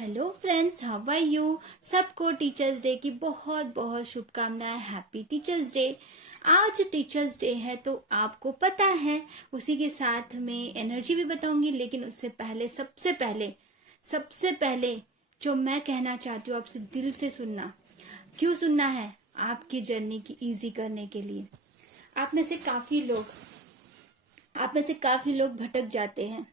Hello friends, how are you. सबको teachers day की बहुत बहुत शुभकामनाएं। Happy teachers day. आज टीचर्स डे है तो आपको पता है, उसी के साथ में एनर्जी भी बताऊंगी। लेकिन उससे पहले सबसे पहले जो मैं कहना चाहती हूँ आपसे दिल से सुनना। क्यों सुनना है? आपकी जर्नी की इजी करने के लिए। आप में से काफी लोग भटक जाते हैं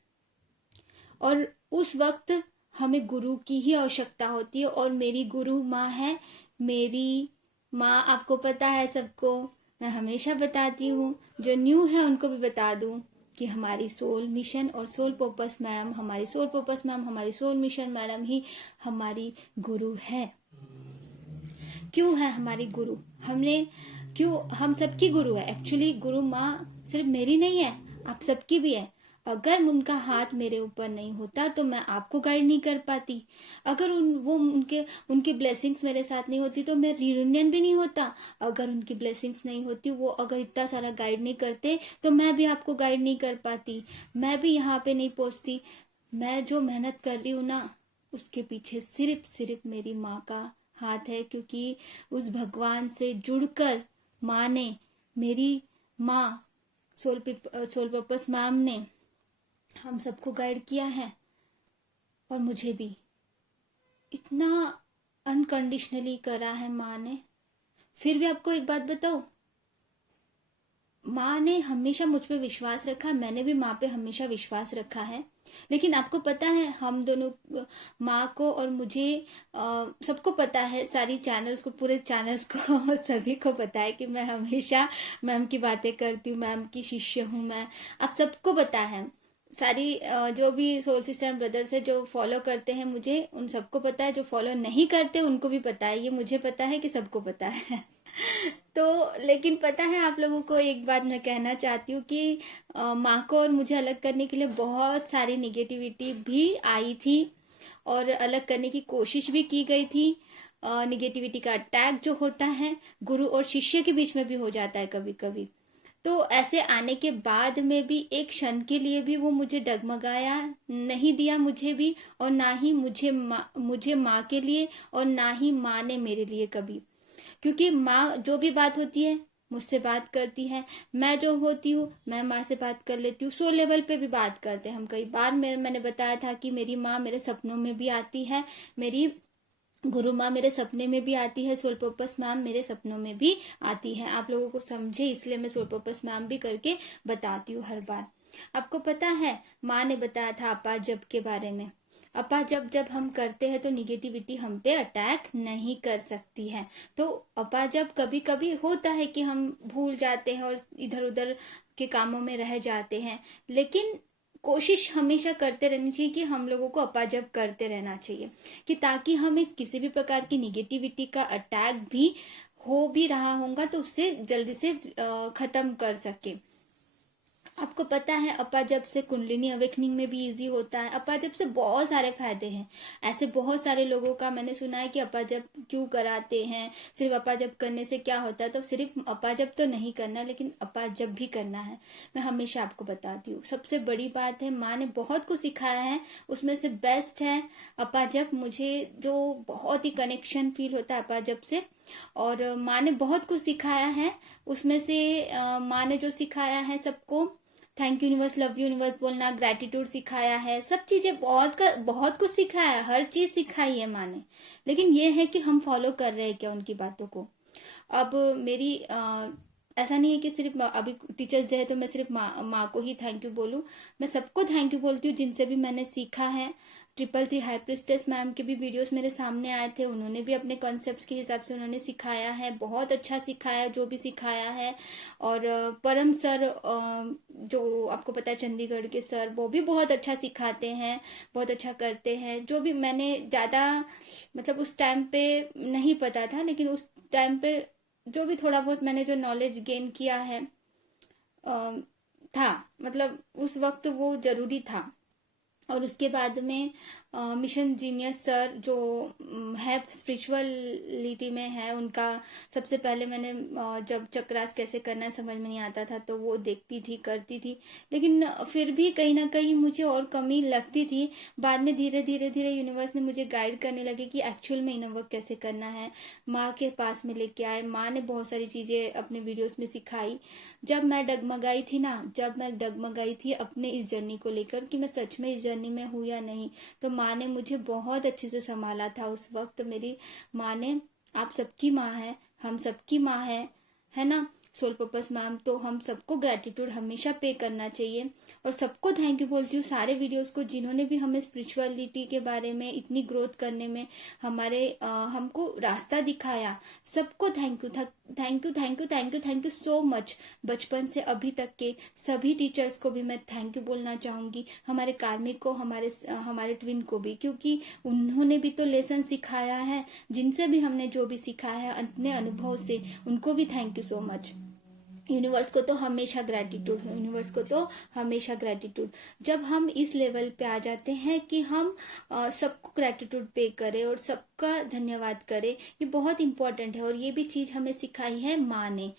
और उस वक्त हमें गुरु की ही आवश्यकता होती है। और मेरी गुरु माँ है। मेरी माँ आपको पता है सबको, मैं हमेशा बताती हूँ। जो न्यू है उनको भी बता दूँ कि हमारी सोल मिशन और सोल पर्पस मैडम, हमारी सोल मिशन मैडम ही हमारी गुरु है। क्यों है हमारी गुरु? हम सबकी गुरु है। एक्चुअली गुरु माँ सिर्फ मेरी नहीं है, आप सबकी भी है। अगर उनका हाथ मेरे ऊपर नहीं होता तो मैं आपको गाइड नहीं कर पाती। अगर उनकी ब्लेसिंग्स मेरे साथ नहीं होती तो मैं रियूनियन भी नहीं होता। अगर उनकी ब्लेसिंग्स नहीं होती, वो अगर इतना सारा गाइड नहीं करते तो मैं भी आपको गाइड नहीं कर पाती, मैं भी यहाँ पे नहीं पहुंचती। मैं जो मेहनत कर रही हूँ ना, उसके पीछे सिर्फ मेरी माँ का हाथ है। क्योंकि उस भगवान से जुड़कर माँ ने, मेरी माँ सोल पर्पस मैम ने हम सबको गाइड किया है। और मुझे भी इतना अनकंडीशनली करा है माँ ने। फिर भी आपको एक बात बताओ, माँ ने हमेशा मुझ पे विश्वास रखा, मैंने भी माँ पे हमेशा विश्वास रखा है। लेकिन आपको पता है, हम दोनों, माँ को और मुझे, सबको पता है, पूरे चैनल्स को सभी को पता है कि मैं हमेशा मैम की बातें करती हूँ, मैम की शिष्य हूँ मैं। आप सबको पता है। जो भी सोल सिस्टर ब्रदर्स है जो फॉलो करते हैं मुझे, उन सबको पता है। जो फॉलो नहीं करते उनको भी पता है। ये मुझे पता है कि सबको पता है। तो लेकिन पता है, आप लोगों को एक बात मैं कहना चाहती हूँ कि माँ को और मुझे अलग करने के लिए बहुत सारी निगेटिविटी भी आई थी और अलग करने की कोशिश भी की गई थी। निगेटिविटी का अटैक जो होता है गुरु और शिष्य के बीच में भी हो जाता है कभी कभी। तो ऐसे आने के बाद में भी एक क्षण के लिए भी वो मुझे डगमगाया नहीं दिया, मुझे भी, और ना ही मुझे माँ के लिए, और ना ही माँ ने मेरे लिए कभी। क्योंकि माँ जो भी बात होती है मुझसे बात करती है, मैं जो होती हूँ मैं माँ से बात कर लेती हूँ। सोल लेवल पे भी बात करते हैं हम कई बार। मैंने बताया था कि मेरी माँ मेरे सपनों में भी आती है, मेरी गुरु माँ मेरे सपने में भी आती है, सोल पर्पस मैम मेरे सपनों में भी आती है। आप लोगों को समझे इसलिए मैं सोल पर्पस मैम भी करके बताती हूँ हर बार। आपको पता है, माँ ने बताया था अपा जब के बारे में। अपा जब हम करते हैं तो निगेटिविटी हम पे अटैक नहीं कर सकती है। तो अपा जब कभी कभी होता है कि हम भूल जाते हैं और इधर उधर के कामों में रह जाते हैं, लेकिन कोशिश हमेशा करते रहनी चाहिए कि हम लोगों को अपाजब करते रहना चाहिए, कि ताकि हमें किसी भी प्रकार की निगेटिविटी का अटैक भी हो भी रहा होगा तो उससे जल्दी से खत्म कर सके। आपको पता है, अपाजब से कुंडलिनी अवेकनिंग में भी इजी होता है। अपाजब से बहुत सारे फायदे हैं। ऐसे बहुत सारे लोगों का मैंने सुना है कि अपाजब क्यों कराते हैं, सिर्फ अपाजब करने से क्या होता है। तो सिर्फ अपाजब तो नहीं करना, लेकिन अपाजब भी करना है। मैं हमेशा आपको बताती हूँ, सबसे बड़ी बात है, माँ ने बहुत कुछ सिखाया है, उसमें से बेस्ट है अपाजब। मुझे जो बहुत ही कनेक्शन फील होता है अपाजब से, और माँ ने बहुत कुछ सिखाया है। उसमें से माँ ने जो सिखाया है सबको, thank you universe, love you universe बोलना, ग्रेटिट्यूड सिखाया है, सब चीजें बहुत कुछ सिखाया है, हर चीज सिखाई है माँ ने। लेकिन ये है कि हम फॉलो कर रहे हैं क्या उनकी बातों को। अब मेरी ऐसा नहीं है कि सिर्फ अभी टीचर्स डे है तो मैं सिर्फ माँ को ही थैंक यू बोलूँ। मैं सबको थैंक यू बोलती हूँ जिनसे भी मैंने सीखा है। 333 हाई प्रिस्टेस मैम के भी वीडियोस मेरे सामने आए थे, उन्होंने भी अपने कॉन्सेप्ट्स के हिसाब से उन्होंने सिखाया है, बहुत अच्छा सिखाया जो भी सिखाया है। और परम सर, जो आपको पता है चंडीगढ़ के सर, वो भी बहुत अच्छा सिखाते हैं, बहुत अच्छा करते हैं। जो भी मैंने ज़्यादा, मतलब उस टाइम पे नहीं पता था, लेकिन उस टाइम पे जो भी थोड़ा बहुत मैंने जो नॉलेज गेन किया है था, मतलब उस वक्त वो जरूरी था। और उसके बाद में मिशन जीनियस सर जो है स्पिरिचुअलिटी में है, उनका सबसे पहले मैंने जब चक्रास कैसे करना है समझ में नहीं आता था तो वो देखती थी, करती थी, लेकिन फिर भी कहीं ना कहीं मुझे और कमी लगती थी। बाद में धीरे धीरे धीरे यूनिवर्स ने मुझे गाइड करने लगे कि एक्चुअल में इनर वर्क कैसे करना है। माँ के पास में लेके आए, माँ ने बहुत सारी चीजें अपने वीडियोस में सिखाई। जब मैं डगमगाई थी अपने इस जर्नी को लेकर कि मैं सच में इस जर्नी में हूँ या नहीं, तो माँ ने मुझे बहुत अच्छे से संभाला था उस वक्त। मेरी माँ ने, आप सबकी माँ है, हम सबकी माँ है ना सोल पर्पस मैम, तो हम सबको ग्रेटिट्यूड हमेशा पे करना चाहिए। और सबको थैंक यू बोलती हूँ, सारे वीडियोस को जिन्होंने भी हमें स्पिरिचुअलिटी के बारे में, इतनी ग्रोथ करने में हमको रास्ता दिखाया, सबको thank you, thank you, thank you, thank you, thank you so much. बचपन से अभी तक के सभी टीचर्स को भी मैं थैंक यू बोलना चाहूंगी, हमारे कार्मिक को, हमारे ट्विन को भी, क्योंकि उन्होंने भी तो लेसन सिखाया है, जिनसे भी हमने जो भी सीखा है अपने अनुभव से, उनको भी thank you so much. Universe को तो हमेशा ग्रेटिट्यूड है, यूनिवर्स को तो हमेशा ग्रेटिट्यूड। जब हम इस लेवल पे आ जाते हैं कि हम सबको ग्रेटिट्यूड पे करें और सबका धन्यवाद करें, ये बहुत इंपॉर्टेंट है। और ये भी चीज हमें सिखाई है माँ ने,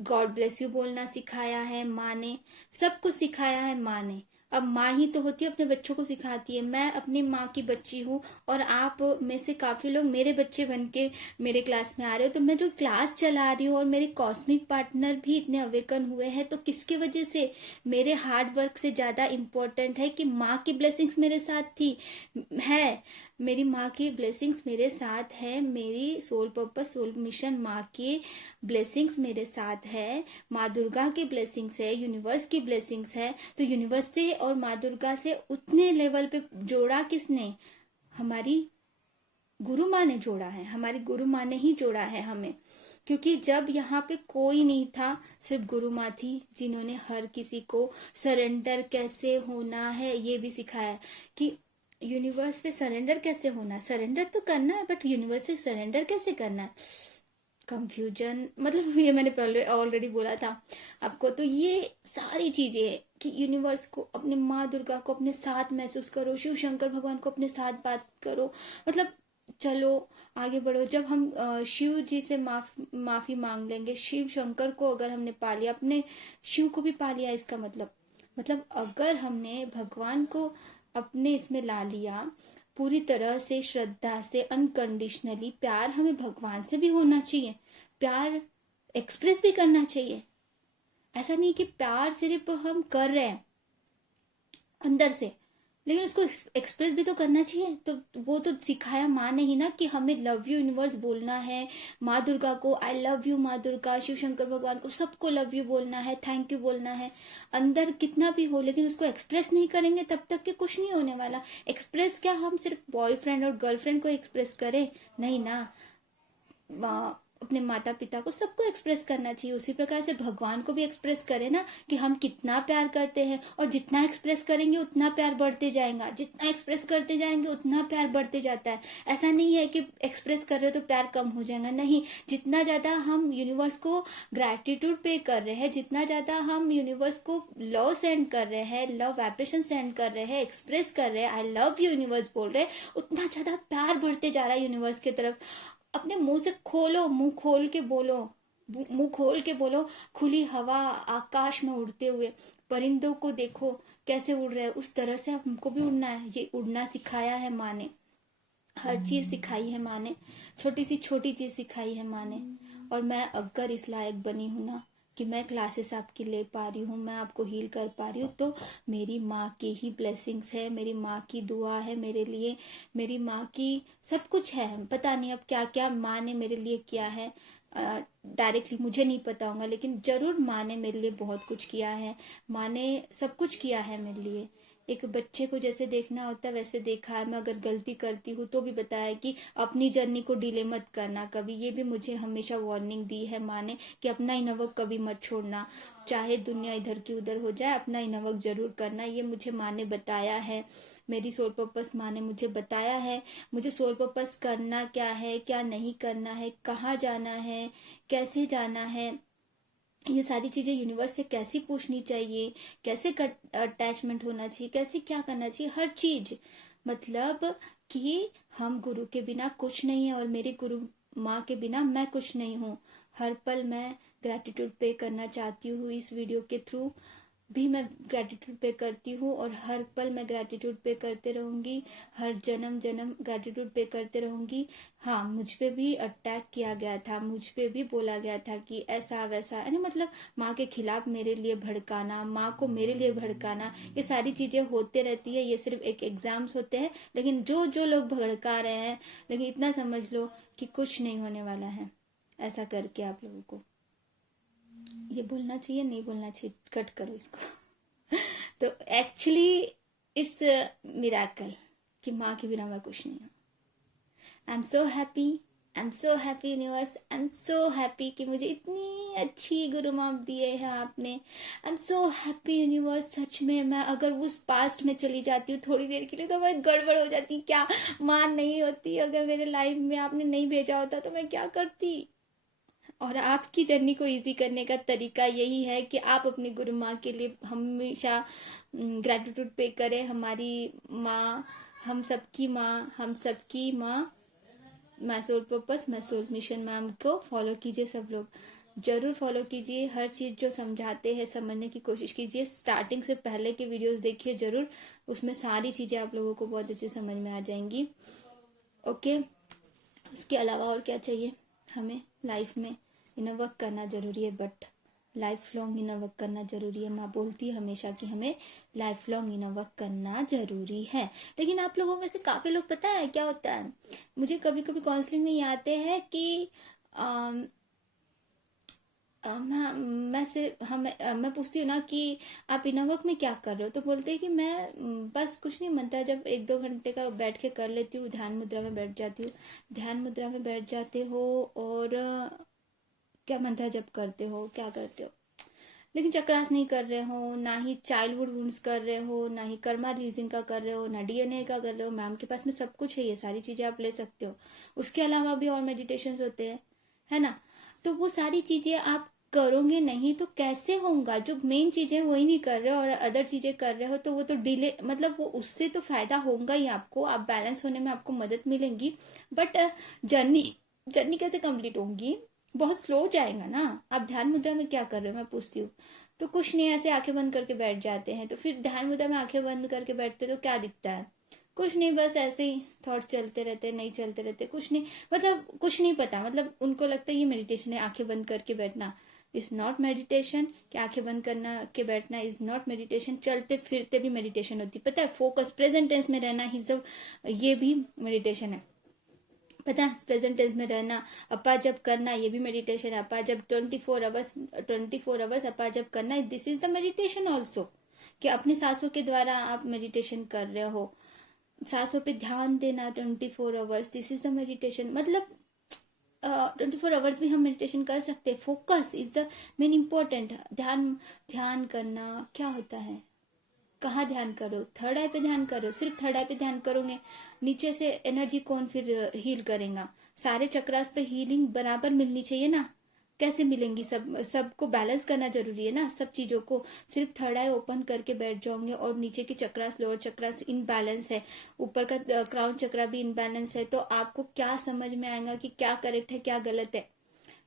गॉड ब्लेस यू बोलना सिखाया है माँ ने, सब कुछ सिखाया है माँ ने। अब माँ ही तो होती है, अपने बच्चों को सिखाती है। मैं अपनी माँ की बच्ची हूँ और आप में से काफी लोग मेरे बच्चे बन के मेरे क्लास में आ रहे हो, तो मैं जो क्लास चला रही हूँ और मेरे कॉस्मिक पार्टनर भी इतने अवेकन हुए हैं, तो किसके वजह से? मेरे हार्ड वर्क से ज्यादा इम्पोर्टेंट है कि माँ की ब्लेसिंग्स मेरे साथ थी, है। मेरी माँ की ब्लेसिंग्स मेरे साथ है, मेरी सोल पर्पस सोल मिशन माँ की ब्लेसिंग्स मेरे साथ है, माँ दुर्गा की ब्लेसिंग्स है, यूनिवर्स की ब्लेसिंग्स है। तो यूनिवर्स से और माँ दुर्गा से उतने लेवल पे जोड़ा किसने? हमारी गुरु माँ ने जोड़ा है, हमारी गुरु माँ ने ही जोड़ा है हमें। क्योंकि जब यहाँ पे कोई नहीं था, सिर्फ गुरु माँ थी, जिन्होंने हर किसी को सरेंडर कैसे होना है ये भी सिखाया कि यूनिवर्स पे सरेंडर कैसे होना है। सरेंडर तो करना है, बट यूनिवर्स से सरेंडर कैसे करना है? कंफ्यूजन, मतलब ये मैंने पहले ऑलरेडी बोला था आपको। तो ये सारी चीजें कि यूनिवर्स को, अपने माँ दुर्गा को अपने साथ महसूस करो, शिव शंकर भगवान को अपने साथ बात करो, मतलब चलो आगे बढ़ो। जब हम शिव जी से माफी मांग लेंगे, शिव शंकर को अगर हमने पा लिया, अपने शिव को भी पा लिया, इसका मतलब अगर हमने भगवान को अपने इसमें ला लिया पूरी तरह से, श्रद्धा से, अनकंडीशनली प्यार हमें भगवान से भी होना चाहिए, प्यार एक्सप्रेस भी करना चाहिए। ऐसा नहीं कि प्यार सिर्फ हम कर रहे हैं अंदर से, लेकिन उसको एक्सप्रेस भी तो करना चाहिए। तो वो तो सिखाया माँ ने ही ना कि हमें लव यू यूनिवर्स बोलना है, माँ दुर्गा को आई लव यू, माँ दुर्गा, शिव शंकर भगवान को, सबको लव यू बोलना है, थैंक यू बोलना है। अंदर कितना भी हो, लेकिन उसको एक्सप्रेस नहीं करेंगे तब तक के कुछ नहीं होने वाला। एक्सप्रेस क्या हम सिर्फ बॉयफ्रेंड और गर्लफ्रेंड को एक्सप्रेस करें? नहीं ना, अपने माता पिता को, सबको एक्सप्रेस करना चाहिए। उसी प्रकार से भगवान को भी एक्सप्रेस करें ना कि हम कितना प्यार करते हैं, और जितना एक्सप्रेस करेंगे उतना प्यार बढ़ते जाएगा, जितना एक्सप्रेस करते जाएंगे उतना प्यार बढ़ते जाता है। ऐसा नहीं है कि एक्सप्रेस कर रहे हो तो प्यार कम हो जाएगा, नहीं। जितना ज्यादा हम यूनिवर्स को ग्रेटिट्यूड पे कर रहे हैं, जितना ज्यादा हम यूनिवर्स को लव सेंड कर रहे हैं, लव वाइब्रेशन सेंड कर रहे हैं, एक्सप्रेस कर रहे हैं, आई लव यू यूनिवर्स बोल रहे हैं, उतना ज्यादा प्यार बढ़ते जा रहा है यूनिवर्स की तरफ। अपने मुंह से खोलो, मुंह खोल के बोलो, मुंह खोल के बोलो, खुली हवा, आकाश में उड़ते हुए परिंदों को देखो कैसे उड़ रहे हैं, उस तरह से हमको भी उड़ना है। ये उड़ना सिखाया है माँ ने, हर चीज सिखाई है माँ ने, छोटी चीज सिखाई है माँ ने। और मैं अगर इस लायक बनी हूं ना कि मैं क्लासेस आपकी ले पा रही हूँ, मैं आपको हील कर पा रही हूँ, तो मेरी माँ की ही ब्लेसिंग्स है, मेरी माँ की दुआ है मेरे लिए, मेरी माँ की सब कुछ है। पता नहीं अब क्या क्या माँ ने मेरे लिए किया है, डायरेक्टली मुझे नहीं पता होगा, लेकिन जरूर माँ ने मेरे लिए बहुत कुछ किया है, माँ ने सब कुछ किया है मेरे लिए। एक बच्चे को जैसे देखना होता है वैसे देखा है। मैं अगर गलती करती हूँ तो भी बताया कि अपनी जर्नी को डिले मत करना कभी, ये भी मुझे हमेशा वार्निंग दी है माँ ने कि अपना इनवर्क कभी मत छोड़ना, चाहे दुनिया इधर की उधर हो जाए, अपना इनवर्क जरूर करना। ये मुझे माँ ने बताया है, मेरी सोल पर्पस माँ ने मुझे बताया है, मुझे सोल पर्पस करना क्या है, क्या नहीं करना है, कहाँ जाना है, कैसे जाना है, ये सारी चीजें यूनिवर्स से कैसे पूछनी चाहिए, कैसे अटैचमेंट होना चाहिए, कैसे क्या करना चाहिए, हर चीज मतलब कि हम गुरु के बिना कुछ नहीं है और मेरी गुरु माँ के बिना मैं कुछ नहीं हूँ। हर पल मैं ग्रैटिट्यूड पे करना चाहती हूँ। इस वीडियो के थ्रू भी मैं ग्रैटिट्यूड पे करती हूँ और हर पल मैं ग्रैटिट्यूड पे करते रहूँगी। हर जन्म जन्म ग्रैटिट्यूड पे करते रहूँगी। हाँ, मुझ पे भी अटैक किया गया था, मुझ पे भी बोला गया था कि ऐसा वैसा, यानी मतलब माँ के खिलाफ मेरे लिए भड़काना, माँ को मेरे लिए भड़काना, ये सारी चीज़ें होते रहती है। ये सिर्फ एक एग्जाम्स होते हैं, लेकिन जो जो लोग भड़का रहे हैं, लेकिन इतना समझ लो कि कुछ नहीं होने वाला है ऐसा करके आप लोगों को। ये बोलना चाहिए नहीं बोलना चाहिए, कट करो इसको। तो एक्चुअली इट्स मिराकल कि माँ के बिना मैं कुछ नहीं हूँ। I am so happy, I am so happy universe, I am so happy कि मुझे इतनी अच्छी गुरु माँ दिए हैं आपने। I am so happy universe. सच में मैं अगर उस पास्ट में चली जाती हूँ थोड़ी देर के लिए तो मैं गड़बड़ हो जाती। क्या माँ नहीं होती, अगर मेरे लाइफ में आपने नहीं भेजा होता तो मैं क्या करती। और आपकी जर्नी को इजी करने का तरीका यही है कि आप अपनी गुरु माँ के लिए हमेशा ग्रैटिट्यूड पे करें। हमारी माँ, हम सबकी माँ, हम सबकी माँ, my soul purpose, my soul mission ma'am को फॉलो कीजिए। सब लोग जरूर फॉलो कीजिए। हर चीज़ जो समझाते हैं समझने की कोशिश कीजिए। स्टार्टिंग से पहले के वीडियोस देखिए जरूर, उसमें सारी चीज़ें आप लोगों को बहुत अच्छे समझ में आ जाएंगी। ओके, उसके अलावा और क्या चाहिए हमें लाइफ में? इनर वर्क करना जरूरी है, but life long inner work करना जरूरी है। माँ बोलती है हमेशा कि हमें लाइफ लॉन्ग इनर वर्क करना जरूरी है। लेकिन आप लोगों में से काफी लोग, पता है क्या होता है, मुझे कभी कभी काउंसलिंग में ये आते हैं कि मैं पूछती हूँ ना कि आप इनर वर्क में क्या कर रहे हो, तो बोलते हैं कि मैं बस कुछ नहीं बनता, जब 1-2 घंटे का बैठ के कर लेती हूँ, ध्यान मुद्रा में बैठ जाती हूँ। ध्यान मुद्रा में बैठ जाते हो और क्या मंत्र जप करते हो, क्या करते हो, लेकिन चक्रास नहीं कर रहे हो, ना ही चाइल्डहुड वुंड्स कर रहे हो, ना ही कर्मा रिलीजिंग का कर रहे हो, ना डीएनए का कर रहे हो। मैम के पास में सब कुछ है, ये सारी चीजें आप ले सकते हो। उसके अलावा भी और मेडिटेशन होते हैं, है ना। तो वो सारी चीजें आप करोगे नहीं तो कैसे होगा? जो मेन चीजें वही नहीं कर रहे हो और अदर चीजें कर रहे हो तो वो तो डिले, मतलब वो उससे तो फायदा होगा ही आपको, आप बैलेंस होने में आपको मदद मिलेंगी, बट जर्नी जर्नी कैसे कंप्लीट होगी? बहुत स्लो जाएगा ना। आप ध्यान मुद्रा में क्या कर रहे हो, मैं पूछती हूँ। तो कुछ नहीं, ऐसे आंखें बंद करके बैठ जाते हैं। तो फिर ध्यान मुद्रा में आंखें बंद करके बैठते तो क्या दिखता है? कुछ नहीं, बस ऐसे ही थॉट्स चलते रहते, नहीं चलते रहते, कुछ नहीं, मतलब कुछ नहीं पता। मतलब उनको लगता है ये मेडिटेशन है, आंखें बंद करके बैठना इज नॉट मेडिटेशन। कि आंखें बंद करना के बैठना इज नॉट मेडिटेशन। चलते फिरते भी मेडिटेशन होती, पता है। फोकस प्रेजेंट टेंस में रहना ही सब, ये भी मेडिटेशन है, पता है। प्रेजेंट टेंस में रहना, अपा जब करना, ये भी मेडिटेशन है। अपा जब 24 आवर्स अपा जब करना, this is the meditation also. कि अपनी सांसों के द्वारा आप मेडिटेशन कर रहे हो, सांसों पे ध्यान देना 24 hours, this is the meditation. मतलब 24 आवर्स भी हम मेडिटेशन कर सकते हैं। Focus is the main important. ध्यान ध्यान करना क्या होता है? कहाँ ध्यान करो? थर्ड आई पे ध्यान करो। सिर्फ थर्ड आई पे ध्यान करोगे, नीचे से एनर्जी कौन फिर हील करेगा? सारे चक्रास पे हीलिंग बराबर मिलनी चाहिए ना। कैसे मिलेंगी? सबको बैलेंस करना जरूरी है ना, सब चीजों को। सिर्फ थर्ड आई ओपन करके बैठ जाओगे और नीचे की चक्रास, लोअर चक्रास इनबैलेंस है, ऊपर का क्राउन चक्रा भी इनबैलेंस है, तो आपको क्या समझ में आएगा कि क्या करेक्ट है क्या गलत है?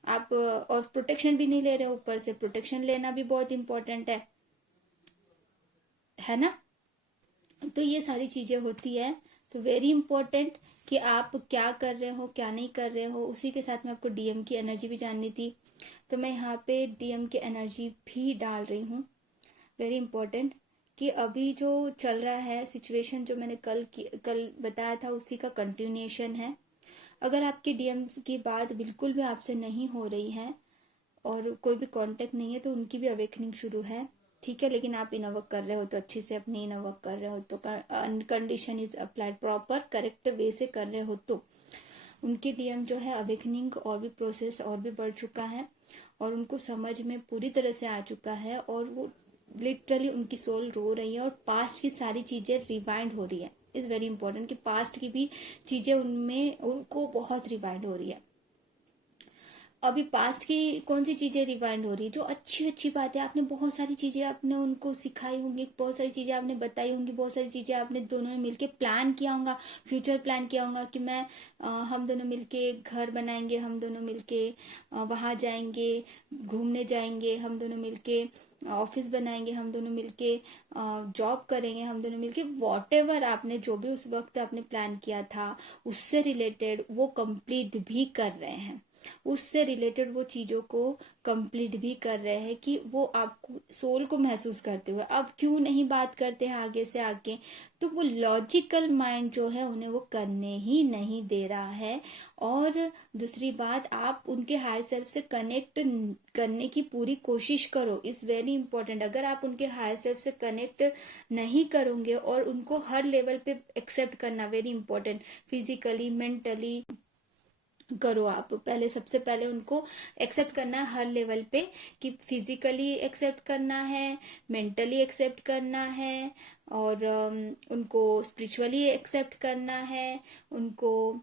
आप और प्रोटेक्शन भी नहीं ले रहे हो, ऊपर से प्रोटेक्शन लेना भी बहुत इंपॉर्टेंट है ना। तो ये सारी चीजें होती है। तो वेरी इंपॉर्टेंट कि आप क्या कर रहे हो क्या नहीं कर रहे हो। उसी के साथ में आपको डीएम की एनर्जी भी जाननी थी, तो मैं यहाँ पे डीएम की एनर्जी भी डाल रही हूँ। वेरी इंपॉर्टेंट कि अभी जो चल रहा है सिचुएशन, जो मैंने कल बताया था उसी का कंटिन्यूएशन है। अगर आपकी डीएम की बात बिल्कुल भी आपसे नहीं हो रही है और कोई भी कांटेक्ट नहीं है तो उनकी भी अवेकनिंग शुरू है, ठीक है। लेकिन आप इनर वर्क कर रहे हो तो अच्छे से अपनी इनर वर्क कर रहे हो तो condition is applied, proper correct way से कर रहे हो तो उनके डीएम जो है अवेकनिंग और भी प्रोसेस और भी बढ़ चुका है और उनको समझ में पूरी तरह से आ चुका है और वो लिटरली उनकी सोल रो रही है और पास्ट की सारी चीजें रिवाइंड हो रही है। इज वेरी इंपॉर्टेंट कि पास्ट की भी चीजें उनमें उनको बहुत रिवाइंड हो रही है। अभी पास्ट की कौन सी चीजें रिवाइंड हो रही है, जो अच्छी अच्छी बातें, आपने बहुत सारी चीजें आपने उनको सिखाई होंगी, बहुत सारी चीजें आपने बताई होंगी, बहुत सारी चीजें आपने दोनों ने मिलके प्लान किया होगा, फ्यूचर प्लान किया होगा कि हम दोनों मिलके घर बनाएंगे, हम दोनों मिलके वहां जाएंगे, घूमने जाएंगे, हम दोनों मिलके ऑफिस बनाएंगे, हम दोनों मिलके जॉब करेंगे, हम दोनों मिलके वॉटेवर आपने जो भी उस वक्त आपने प्लान किया था उससे रिलेटेड वो कंप्लीट भी कर रहे हैं, उससे रिलेटेड वो चीजों को कंप्लीट भी कर रहे हैं कि वो आपको सोल को महसूस करते हुए अब क्यों नहीं बात करते हैं आगे से आगे। तो वो लॉजिकल माइंड जो है उन्हें वो करने ही नहीं दे रहा है। और दूसरी बात, आप उनके हायर सेल्फ से कनेक्ट करने की पूरी कोशिश करो, इज वेरी इंपॉर्टेंट। अगर आप उनके हायर सेल्फ से कनेक्ट नहीं करोगे और उनको हर लेवल पे एक्सेप्ट करना, वेरी इंपॉर्टेंट, फिजिकली मेंटली करो। आप पहले, सबसे पहले उनको एक्सेप्ट करना है हर लेवल पे, कि फिजिकली एक्सेप्ट करना है, मेंटली एक्सेप्ट करना है, और उनको स्पिरिचुअली एक्सेप्ट करना है, उनको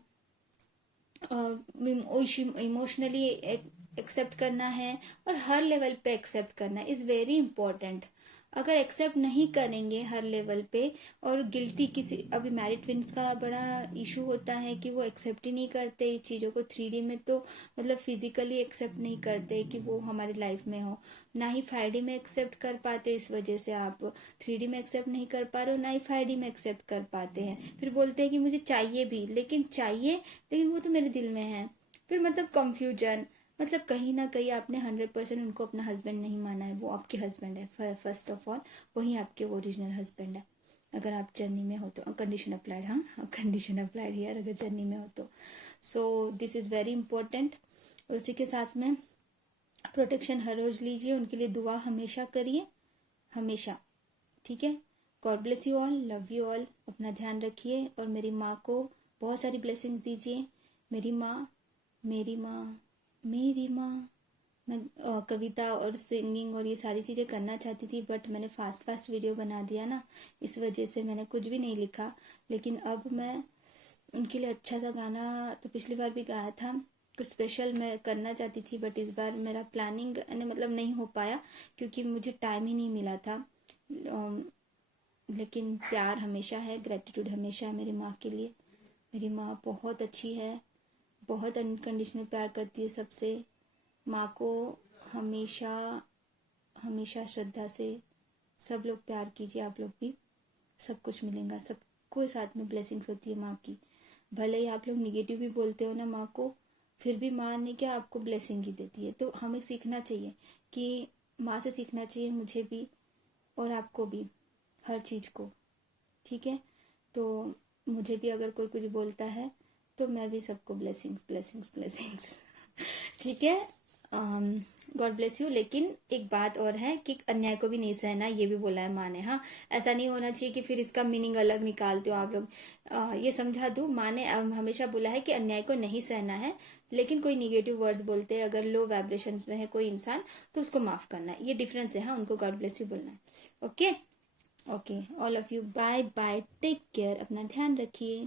इमोशनली एक्सेप्ट करना है, और हर लेवल पे एक्सेप्ट करना इज वेरी इंपॉर्टेंट। अगर एक्सेप्ट नहीं करेंगे हर लेवल पे, और गिल्टी, किसी अभी मैरिड ट्विंस का बड़ा इशू होता है कि वो एक्सेप्ट ही नहीं करते चीज़ों को 3D में, तो मतलब फिजिकली एक्सेप्ट नहीं करते कि वो हमारी लाइफ में हो, ना ही 5D में एक्सेप्ट कर पाते। इस वजह से आप 3D में एक्सेप्ट नहीं कर पा रहे हो, ना ही 5D में एक्सेप्ट कर पाते हैं। फिर बोलते हैं कि मुझे चाहिए भी, लेकिन चाहिए, लेकिन वो तो मेरे दिल में है। फिर मतलब कंफ्यूजन, मतलब कहीं ना कहीं आपने 100% उनको अपना हस्बैंड नहीं माना है। वो आपके हस्बैंड है फर्स्ट ऑफ ऑल, वही आपके ओरिजिनल हस्बैंड है। अगर आप जर्नी में हो तो कंडीशन अप्लाइड, हाँ कंडीशन अप्लाइड यार, अगर जर्नी में हो तो। So this is very important. उसी के साथ में प्रोटेक्शन हर रोज लीजिए, उनके लिए दुआ हमेशा करिए, हमेशा, ठीक है। God bless you all, love you all, अपना ध्यान रखिए, और मेरी माँ को बहुत सारी ब्लेसिंग्स दीजिए। मेरी माँ, मेरी माँ, मेरी माँ। मैं कविता और सिंगिंग और ये सारी चीज़ें करना चाहती थी, बट मैंने फास्ट फास्ट वीडियो बना दिया ना, इस वजह से मैंने कुछ भी नहीं लिखा। लेकिन अब मैं उनके लिए अच्छा सा गाना तो पिछली बार भी गाया था, कुछ स्पेशल मैं करना चाहती थी, बट इस बार मेरा प्लानिंग मतलब नहीं हो पाया, क्योंकि मुझे टाइम ही नहीं मिला था। लेकिन प्यार हमेशा है, ग्रेटिट्यूड हमेशा है मेरी माँ के लिए। मेरी माँ बहुत अच्छी है, बहुत अनकंडीशनल प्यार करती है सबसे। माँ को हमेशा हमेशा श्रद्धा से सब लोग प्यार कीजिए, आप लोग भी, सब कुछ मिलेगा, सबको साथ में ब्लेसिंग्स होती है माँ की। भले ही आप लोग निगेटिव भी बोलते हो ना माँ को, फिर भी माँ ने क्या आपको ब्लेसिंग ही देती है। तो हमें सीखना चाहिए कि माँ से सीखना चाहिए, मुझे भी और आपको भी, हर चीज़ को, ठीक है। तो मुझे भी अगर कोई कुछ बोलता है तो मैं भी सबको ब्लेसिंग्स ब्लेसिंग्स ब्लेसिंग्स ठीक है। God bless you. लेकिन एक बात और है कि अन्याय को भी नहीं सहना, ये भी बोला है माँ ने। हाँ, ऐसा नहीं होना चाहिए कि फिर इसका मीनिंग अलग निकालते हो आप लोग। ये समझा दूँ, माँ ने हमेशा बोला है कि अन्याय को नहीं सहना है, लेकिन कोई निगेटिव वर्ड्स बोलते हैं, अगर लो वाइब्रेशन में है कोई इंसान, तो उसको माफ करना है, ये डिफरेंस है। हाँ, उनको गॉड ब्लेस यू बोलना है। Okay okay, all of you, bye bye, take care, अपना ध्यान रखिए।